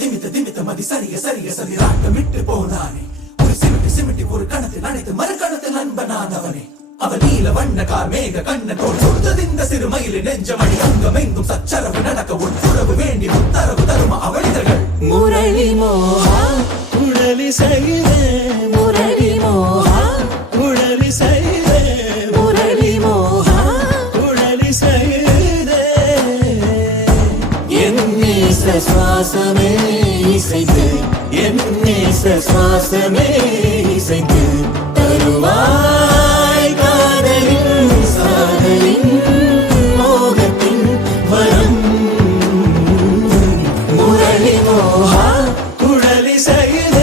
திமித்த மதி சரி ராட்டமிட்டு போனானே. ஒரு சிமிட்டி ஒரு கணத்தில் அனைத்து மறுகணத்தில் நண்பனானவனே. அவன் நீல வண்ண கார் மேக கண்ணனோடு கொடுத்தது இந்த சிறுமயிலின் நெஞ்சமணி. அங்கமெங்கும் சச்சரவு நடக்க உட்புறவு வேண்டி உத்தரவு தருமா அவளிதழ்கள். முரளி மோகா குழலி செய்தே முரளி மோகா குழலி செய்தே முரளி மோகா குழலி செய்தே என் நேச சுவாசமே இசைத்து என் நேச சுவாசமே இசைத்து தருவாய் காதலின் சாதலின் மோகத்தின் வரம். முரளி மோகா குழலி செய்தே